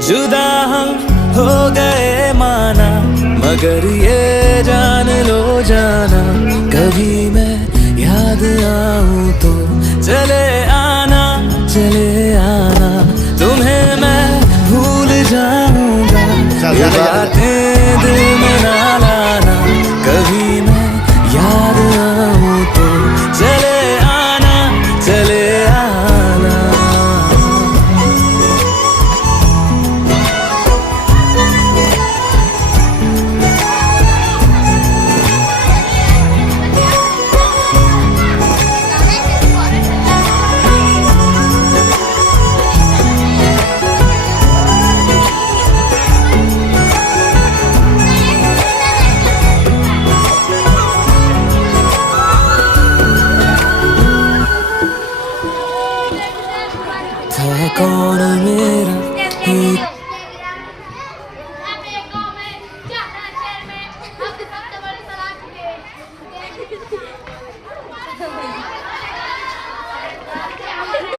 जुदा हम हो गए माना, मगर ये जान लो जाना, कभी मैं याद आऊं तो चले आ